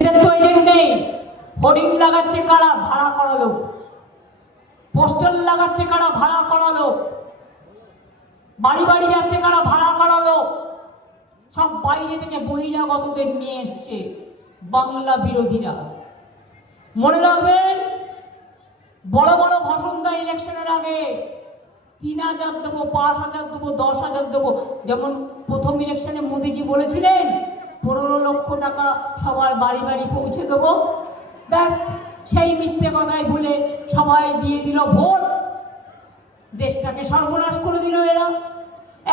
তো এজেন্ট নেই। হোর্ডিং লাগাচ্ছে কারা? ভাড়া করা লোক। পোস্টার লাগাচ্ছে কারা? ভাড়া করা লোক। বাড়ি বাড়ি যাচ্ছে কারা? ভাড়া করা লোক। সব বাইরে থেকে বহিরাগতদের নিয়ে এসছে বাংলা বিরোধীরা। মনে রাখবেন, বড় বড় ভাষণ দেয় ইলেকশনের আগে, 3000 দেবো, 5000 দেবো, 10,000 দেবো। যেমন প্রথম ইলেকশনে মোদিজি বলেছিলেন 15 লক্ষ টাকা সবার বাড়ি বাড়ি পৌঁছে দেবো। ব্যাস, সেই মিথ্যে কথায় ভুলে সবাই দিয়ে দিল ভোট, দেশটাকে সর্বনাশ করে দিল এরা।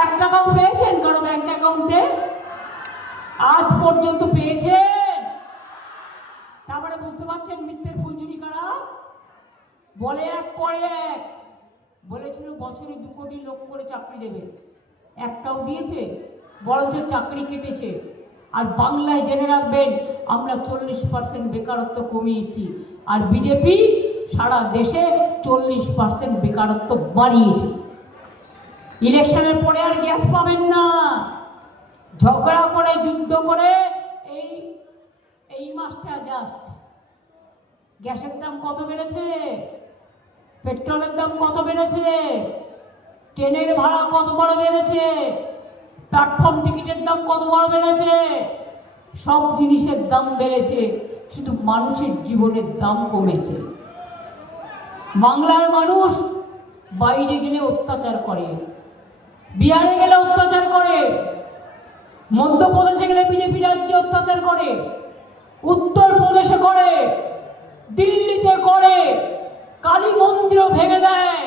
1 টাকাও পেয়েছেন কারো ব্যাংক অ্যাকাউন্টে? আজ পর্যন্ত পেয়েছেন? তারপরে বুঝতে পারছেন মিথ্যের ফুলঝুরি কারা? বলে এক করে এক। বলেছিল বছরে 2 কোটি লোক করে চাকরি দেবে, একটাও দিয়েছে? বরঞ্চ চাকরি কেটেছে। আর বাংলায় জেনে রাখবেন, আমরা 40% বেকারত্ব কমিয়েছি, আর বিজেপি সারা দেশে 40% বেকারত্ব বাড়িয়েছে। ইলেকশনের পরে আর গ্যাস পাবেন না। ঝগড়া করে, যুদ্ধ করে এই মাসটা জাস্ট গ্যাসের দাম কত বেড়েছে, পেট্রোলের দাম কত বেড়েছে, ট্রেনের ভাড়া কত বড় বেড়েছে, প্ল্যাটফর্ম টিকিটের দাম কত বড় বেড়েছে। সব জিনিসের দাম বেড়েছে, শুধু মানুষের জীবনের দাম কমেছে। বাংলার মানুষ বাইরে গেলে অত্যাচার করে, বিহারে গেলে অত্যাচার করে, মধ্যপ্রদেশে গেলে বিজেপি রাজ্যে অত্যাচার করে, উত্তরপ্রদেশে করে, দিল্লিতে করে, কালী মন্দিরও ভেঙে দেয়।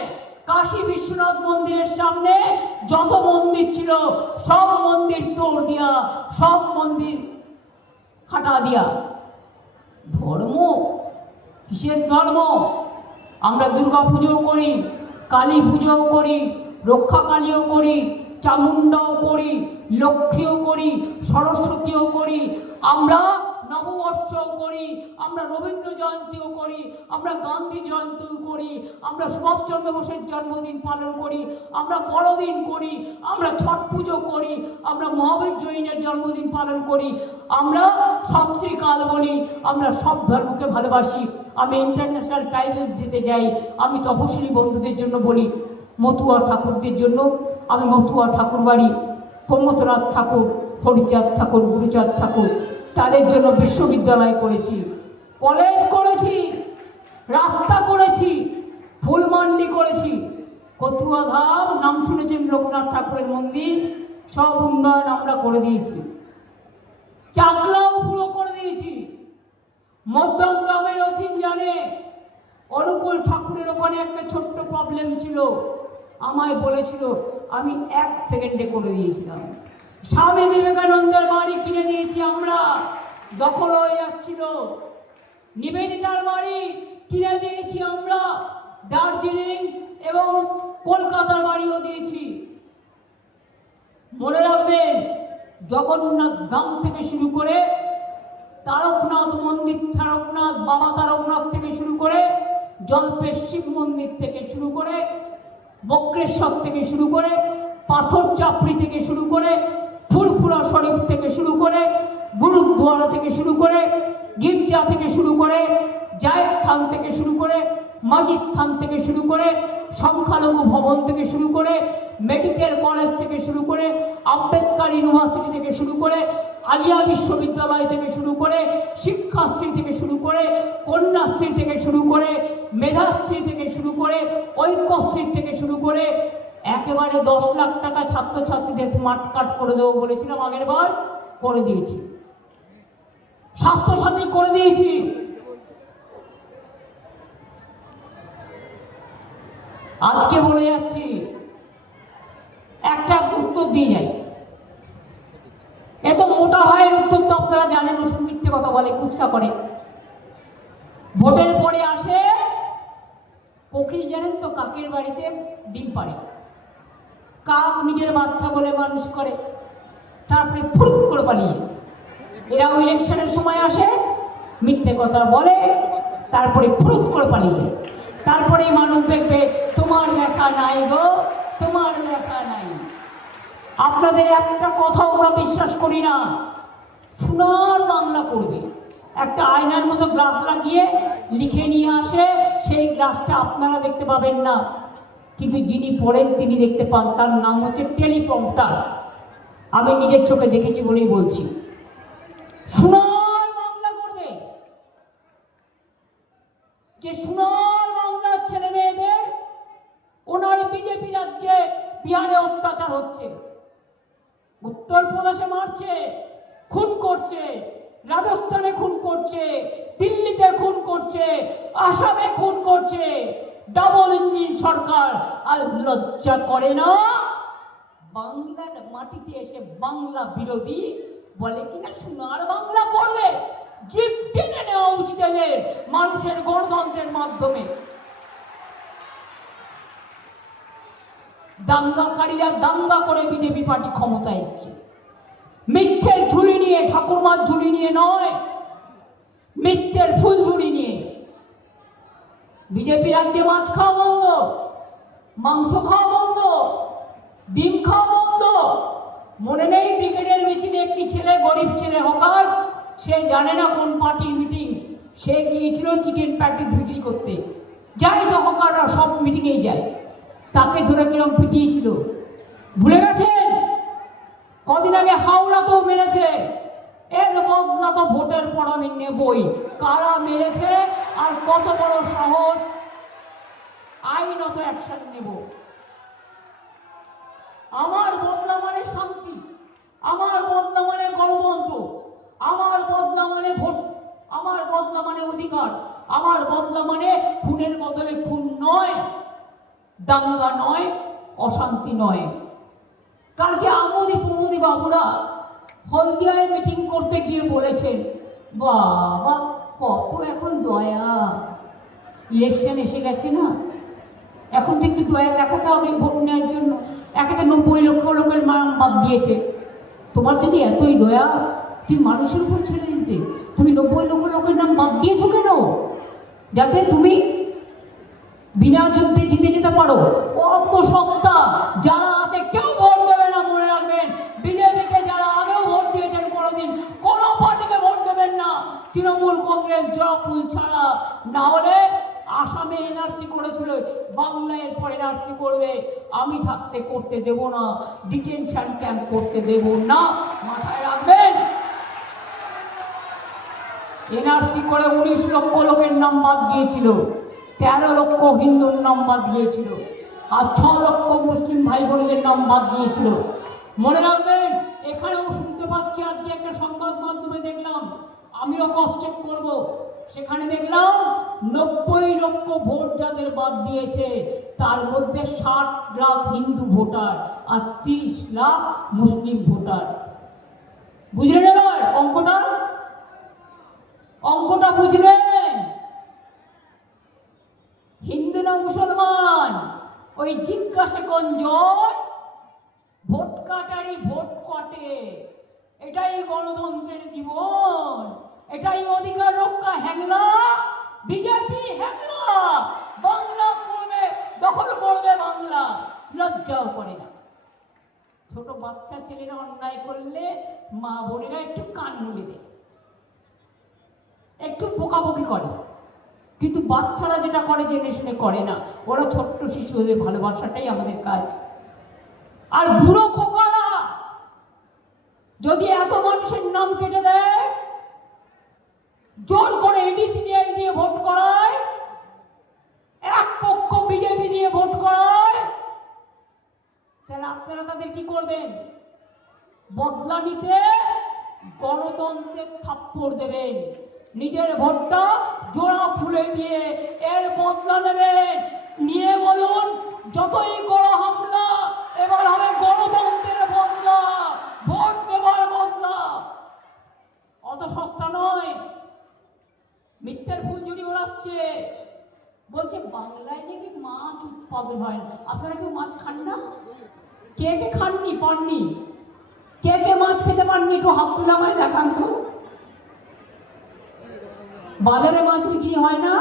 কাশী বিশ্বনাথ মন্দিরের সামনে যত মন্দির ছিল সব মন্দির তোড় দিয়া, সব মন্দির হাঁটা দিয়া। ধর্ম কিসের ধর্ম? আমরা দুর্গা পুজোও করি, কালী পুজোও করি, রক্ষা কালীও করি, চামুণ্ডাও করি, লক্ষ্মীও করি, সরস্বতীও করি, আমরা নববর্ষও করি, আমরা রবীন্দ্র জয়ন্তীও করি, আমরা গান্ধী জয়ন্তীও করি, আমরা সুভাষচন্দ্র বোসের জন্মদিন পালন করি, আমরা বড়দিন করি, আমরা ছট পুজো করি, আমরা মহাবীর জৈনের জন্মদিন পালন করি, আমরা সৎ শ্রীকাল বলি, আমরা সব ধর্মকে ভালোবাসি। আমি ইন্টারন্যাশনাল ট্রাইবেলস ডেতে যাই, আমি তপশিলি বন্ধুদের জন্য বলি, মতুয়া ঠাকুরদের জন্য আমি মতুয়া ঠাকুর বাড়ি, প্রমথনাথ ঠাকুর, হরিচাঁদ ঠাকুর, গুরুচাঁদ ঠাকুর, তাদের জন্য বিশ্ববিদ্যালয় করেছি, কলেজ করেছি, রাস্তা করেছি, ফুলমান্ডি করেছি, কচুয়া ধাম, নাম শুনেছেন লোকনাথ ঠাকুরের মন্দির, সব উন্নয়ন আমরা করে দিয়েছি। চাকলাও পুরো করে দিয়েছি। মধ্যম গ্রামের অধীন জানে, অনুকূল ঠাকুরের ওখানে একটা ছোট্ট প্রবলেম ছিল, আমায় বলেছিল, আমি 1 সেকেন্ডে করে দিয়েছিলাম। স্বামী বিবেকানন্দের বাড়ি কিনে দিয়েছি আমরা, দখল হয়ে যাচ্ছিল। নিবেদিতার বাড়ি কিনে দিয়েছি আমরা, দার্জিলিং এবং কলকাতার বাড়িও দিয়েছি। মনে রাখবেন, জগন্নাথ ধাম থেকে শুরু করে তারকনাথ মন্দির, তারকনাথ বাবা তারকনাথ থেকে শুরু করে, জল্পের শিব মন্দির থেকে শুরু করে, বক্রেশ্বর থেকে শুরু করে, পাথর চাপড়ি থেকে শুরু করে, ফুরফুরা শরীফ থেকে শুরু করে, গুরুদ্বারা থেকে শুরু করে, গির্জা থেকে শুরু করে, জায়েদ খান থেকে শুরু করে, মাজিদ খান থেকে শুরু করে, সংখ্যালঘু ভবন থেকে শুরু করে, মেডিকেল কলেজ থেকে শুরু করে, আম্বেদকর ইউনিভার্সিটি থেকে শুরু করে, আলিয়া বিশ্ববিদ্যালয় থেকে শুরু করে, শিক্ষাশ্রী থেকে শুরু করে, কন্যাশ্রী থেকে শুরু করে, মেধাশ্রী থেকে শুরু করে, ঐক্যশ্রী থেকে শুরু করে, একেবারে 10 লাখ টাকা ছাত্রছাত্রীদের স্মার্ট কার্ড করে দেবো বলেছিলাম আগের বার, করে দিয়েছি। স্বাস্থ্যসাথী করে দিয়েছি। আজকে বলে যাচ্ছি, একটা উত্তর দিয়ে যাই। এত মোটা ভাইয়ের উত্তর তো আপনারা জানেন, ওষুধ মিথ্যে কথা বলে, কুৎসা করে। ভোটের পরে আসে, কোকিল জানেন তো কাকের বাড়িতে ডিম পাড়ে, কাক নিজের বাচ্চা বলে মানুষ করে, তারপরে ফুরুক করে পালিয়ে। এরাও ইলেকশনের সময় আসে, মিথ্যে কথা বলে, তারপরে ফুরুক করে পালিয়ে যায়। তারপরে মানুষ দেখবে তোমার লেখা নাই গো, তোমার লেখা নাই। আপনাদের একটা কথাও আমরা বিশ্বাস করি না, সোনার বাংলা করবে। একটা আয়নার মতো গ্লাস লাগিয়ে লিখে নিয়ে আসে, সেই গ্লাসটা আপনারা দেখতে পাবেন না, কিন্তু যিনি পড়েন তিনি দেখতে পান। তার নাম হচ্ছে টেলিপ্রম্পটার। আমি নিজের চোখে দেখেছি বলেই বলছি। সোনার বাংলা করবে, যে সোনার বাংলার ছেলে মেয়েদের ওনার বিজেপি রাজ্যে বিহারে অত্যাচার হচ্ছে, উত্তরপ্রদেশে মারছে, খুন করছে, রাজস্থানে খুন করছে, দিল্লিতে খুন করছে, আসামে খুন করছে, ডাবল ইঞ্জিন সরকার। আর লজ্জা করে না? বাংলার মাটিতে এসে বাংলা বিরোধী বলে কিনা সোনার বাংলা করবে। জিপ টেনে নেওয়া উচিত এদের মানুষের গণতন্ত্রের মাধ্যমে। দাঙ্গাকারীরা দাঙ্গা করে বিজেপি পার্টি ক্ষমতায় এসছে, মিথ্যের ঝুলি নিয়ে, ঠাকুরমার ঝুলি নিয়ে নয়, মিথ্যের ফুল ঝুলি নিয়ে। বিজেপি রাজ্যে মাছ খাওয়া বন্ধ, মাংস খাওয়া বন্ধ, ডিম খাওয়া বন্ধ। মনে নেই ব্রিগেডের মিছিলে একটি ছেলে, গরিব ছেলে, হকার, সে জানে না কোন পার্টির মিটিং, সে গিয়েছিল চিকেন প্যাটিস বিক্রি করতে। যাই তো হকাররা সব মিটিংয়েই যায়, তাকে ধরে কিরম পিটিয়েছিল ভুলে গেছেন? কদিন আগে হাওড়াতেও মেরেছে। এর বদলা তো ভোটের পর আমি নেবই। কারা মেরেছে আর কত বড় সাহস, আইনত অ্যাকশন নেব। আমার বদলা মানে শান্তি, আমার বদলা মানে গণতন্ত্র, আমার বদলা মানে ভোট, আমার বদলা মানে অধিকার, আমার বদলা মানে খুনের বদলে খুন নয়, দাঙ্গা নয়, অশান্তি নয়। কালকে আমোদি প্রমোদি বাবুরা হলদিয়ায় মিটিং করতে গিয়ে বলেছেন, বাবা কত এখন দয়া, ইলেকশন এসে গেছে না, এখন তো একটু দয়া দেখাতে হবে ভোট নেওয়ার জন্য। 90 লক্ষ লোকের বাদ দিয়েছে। তোমার যদি এতই দয়া, তুমি মানুষের উপর ছেড়ে দিতে, তুমি 90 লক্ষ লোকের নাম বাদ দিয়েছো কেন? যাতে তুমি বিনা যুদ্ধে জিতে যেতে পারো। অত সস্তা যারা আছে কেউ ভোট দেবে না, মনে রাখবেন। বিজেপিকে যারা আগেও ভোট দিয়েছেন কোনোদিন, কোনো পার্টিকে ভোট দেবেন না, তৃণমূল, কংগ্রেস, জয়পুর ছাড়া। না হলে আসামে এনআরসি করেছিল, বাংলায় এরপর এনআরসি করবে, আমি থাকতে করতে দেব না, ডিটেনশন ক্যাম্প করতে দেব না, মাথায় রাখবেন। এনআরসি করে 19 লক্ষ লোকের নাম বাদ দিয়েছিল, 13 লক্ষ হিন্দুর নাম বাদ দিয়েছিল, আর 6 লক্ষ মুসলিম ভাই বোনদের নাম বাদ দিয়েছিল। মনে রাখবেন, এখানেও শুনতে পাচ্ছি, আজকে একটা সংবাদ মাধ্যমে দেখলাম, আমিও ক্রস চেক করবো, সেখানে দেখলাম 90 লক্ষ ভোট যাদের বাদ দিয়েছে, তার মধ্যে 60 লাখ হিন্দু ভোটার আর 30 লাখ মুসলিম ভোটার। বুঝলেন এবার অঙ্কটা? অঙ্কটা বুঝলেন? হিন্দু না মুসলমান, ওই জিজ্ঞাসা কঞ্জন ভোট কাটারি ভোট কাটে। এটাই গণতন্ত্রের জীবন, এটাই অধিকার রক্ষা। হ্যাংলা বিজেপি, হ্যাংলা বাংলা করবে, দখল করবে বাংলা, লজ্জাও করে না। ছোট বাচ্চা ছেলেরা অন্যায় করলে মা বোনেরা একটু কান মুড়ে দেয়, একটু বকাবকি করে, কিন্তু বাচ্চারা যেটা করে জেনে শুনে করে না। ওরা ছোট্ট শিশু, ওদের ভালোবাসাটাই আমাদের কাজ। আর বুড়ো খোকারা যদি এত মানুষের নাম কেটে দেয়, জোর করে এডিসিডিআই দিয়ে ভোট করায়, এক পক্ষ বিজেপি দিয়ে ভোট করায়, তাহলে আপনারা তাদের কি করবেন? বদলা নিতে গণতন্ত্রের থাপ্পড় দেবেন, নিজের ভোটটা জোড়া ফুলে দিয়ে এর বদলা নেবেন। নিয়ে বলুন, যতই করো হামলা, এবার হবে গণতন্ত্রের বদলা, ভোট দেবার বদলা। অত সস্তা নয়। মিথ্যের ফুলঝুরি ওড়াচ্ছে, বলছে বাংলায় নাকি মাছ উৎপাদন হয় না। আপনারা কেউ মাছ খান না? কে কে খাননি, পাননি? কে কে মাছ খেতে পাননি? একটু হাত তুলে আমায় দেখান তো। বাজারে মাছ বিক্রি হয় না,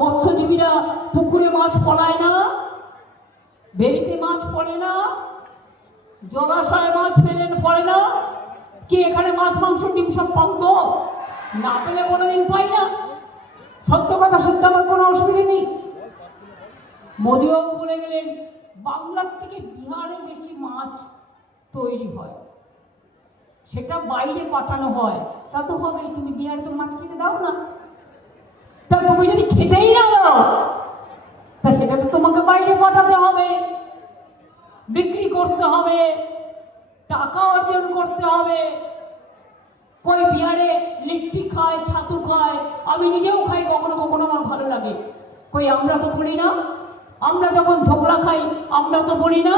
মৎস্যজীবীরা পুকুরে মাছ ফলায় না, বেরিতে মাছ পড়ে না, জলাশয়ে মাছ ফেলেন পড়ে না, কি এখানে মাছ মাংস ডিম সব বন্ধ? না পেলে কোনোদিন পাই না, সত্য কথা শুনতে আমার কোনো অসুবিধা নেই। মোদিবাবু বলে গেলেন বাংলার থেকে বিহারে বেশি মাছ তৈরি হয়, সেটা বাইরে পাঠানো হয়। তা তো হবেই, তুমি বিহারে তো মাছ খেতে দাও না, তা তুমি যদি খেতেই না দাও তা সেটা তো তোমাকে বাইরে পাঠাতে হবে, বিক্রি করতে হবে, টাকা অর্জন করতে হবে। কই বিহারে লিট্টি খায়, ছাতু খায়, আমি নিজেও খাই, কখনো কখনো আমার ভালো লাগে। কই আমরা তো বলি না? আমরা যখন ধোকলা খাই আমরা তো বলি না?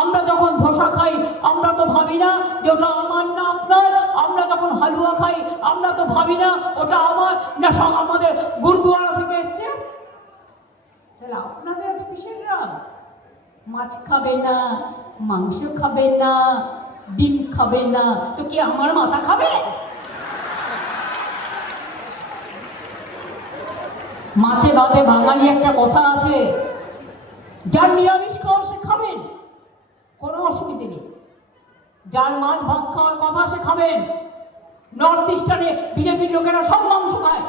আমরা যখন ধোসা খাই আমরা তো ভাবি না যে ওটা আমার না আপনার? আমরা যখন হালুয়া খাই আমরা তো ভাবি না ওটা আমার না আমাদের গুরুদুয়ারা থেকে এসছে? তাহলে আপনাদের এত কিসের রাগ? মাছ খাবে না, মাংস খাবে না, ডিম খাবে না, তো কি আমার মাথা খাবে? মাছে ভাতে বাঙালি একটা কথা আছে, যার নিরামিষ খাওয়া সে খাবেন, কোনো অসুবিধে নেই। যার মাছ ভাত খাওয়ার কথা সে খাবেন। নর্থ ইস্টার্নে বিজেপির লোকেরা সব মাংস খায়।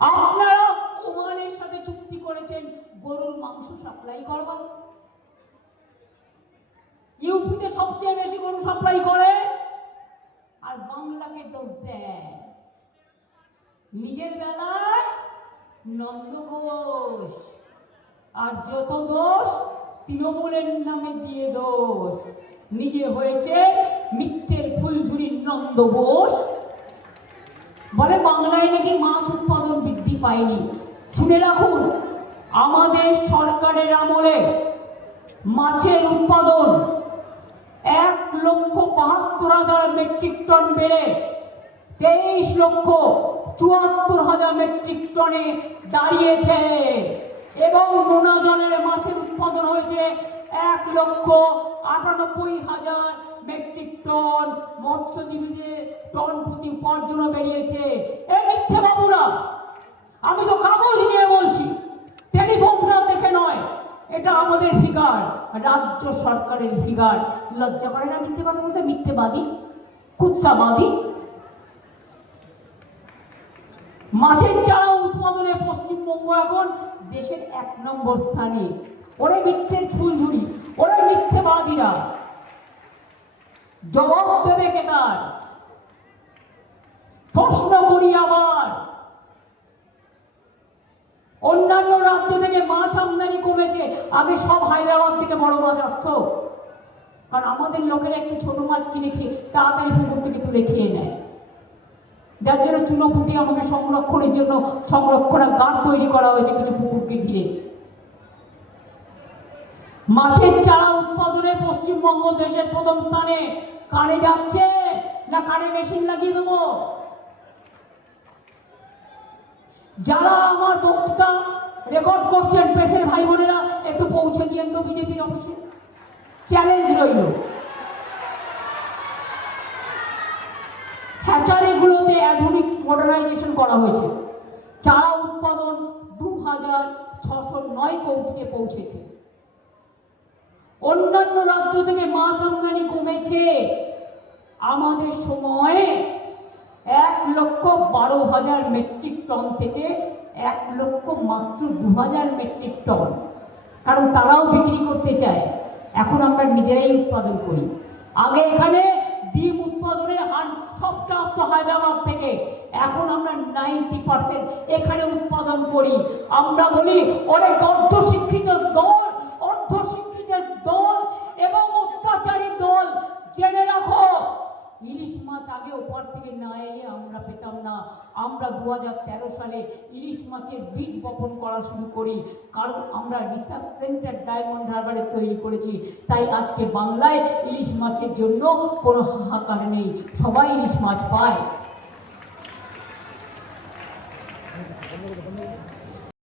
আপনারা ওমানের সাথে চুক্তি করেছেন গরুর মাংস সাপ্লাই করবেন। ইউপিতে সবচেয়ে বেশি গরু সাপ্লাই করে আর বাংলাকে দোষ দেয়। নিজের বেলায় নন্দ ঘোষ, আর যত দোষ তৃণমূলের নামে দিয়ে দোষ। নিজে হয়েছে মিথ্যের ফুলঝুরির নন্দ ঘোষ। বলে বাংলায় নাকি মাছ উৎপাদন বৃদ্ধি পায়নি। শুনে রাখুন, আমাদের সরকারের আমলে মাছের উৎপাদন 1,72,000 মেট্রিক টন বেড়ে 23,74,000 মেট্রিক টনে দাঁড়িয়েছে, এবং নোনা জলের মাছের উৎপাদন হয়েছে 1,98,000 মেট্রিক টন। মৎস্যজীবীদের টন প্রতি উপার্জনও বেরিয়েছে। এ মিথ্যে বাবুরা, আমি তো কাগজ নিয়ে বলছি, টেলিফোনটা দেখে নয়। এটা আমাদের ফিগার, রাজ্য সরকারের ফিগার। লজ্জা করে না মিথ্যে কথা বলতে? মিথ্যেবাদী, কুৎসাবাদী। মাছের চারা উৎপাদনে পশ্চিমবঙ্গ এখন দেশের 1 নম্বর স্থানে। ওরে মিথ্যের ফুলঝুরি, ওরে মিথ্যেবাদীরা জবাব দেবে কে তার? প্রশ্ন করি আবার, অন্যান্য রাজ্য থেকে মাছ আমদানি কমেছে। আগে সব হায়দ্রাবাদ থেকে বড় মাছ আসতো, কারণ আমাদের লোকেরা একটু ছোট মাছ কিনে খেয়ে তাড়াতাড়ি পুকুর থেকে তুলে খেয়ে নেয়। যার জন্য চুনো ফুটিয়ে আমাকে সংরক্ষণের জন্য সংরক্ষণাগার তৈরি করা হয়েছে কিছু পুকুরকে ঘিরে। মাছের চারা উৎপাদনে পশ্চিমবঙ্গ দেশের 1ম স্থানে। কানে যাচ্ছে না কানে মেশিন লাগিয়ে দেবো? যারা আমার বক্তৃতা রেকর্ড করছেন প্রেসের ভাই বোনেরা, একটু পৌঁছে দিয়েন তো বিজেপির অফিসে। চ্যালেঞ্জ রইল। হ্যাচারিগুলোতে আধুনিক মডার্নাইজেশন করা হয়েছে। চারা উৎপাদন 2,609 কৌটিতে পৌঁছেছে। অন্যান্য রাজ্য থেকে মাছ আমদানি কমেছে। আমাদের সময়ে 1,12,000 মেট্রিক টন থেকে 1,02,000 মেট্রিক টন, কারণ তারাও বিক্রি করতে চায়। এখন আমরা নিজেরাই উৎপাদন করি। আগে এখানে ডিম উৎপাদনের হার সবটা আসতো হায়দ্রাবাদ থেকে, এখন আমরা 90% এখানে উৎপাদন করি। আমরা বলি অনেক অর্ধশিক্ষিত দল, অর্ধশিক্ষিত দল এবং অত্যাচারী দল, জেনে রাখো ইলিশ মাছ আগে ওপর থেকে না এলে আমরা পেতাম না। আমরা 2013 সালে ইলিশ মাছের বীজ বপন করা শুরু করি, কারণ আমরা রিসার্চ সেন্টার ডায়মন্ড হারবারে তৈরি করেছি। তাই আজকে বাংলায় ইলিশ মাছের জন্য কোনো হাহাকার নেই, সবাই ইলিশ মাছ পায়।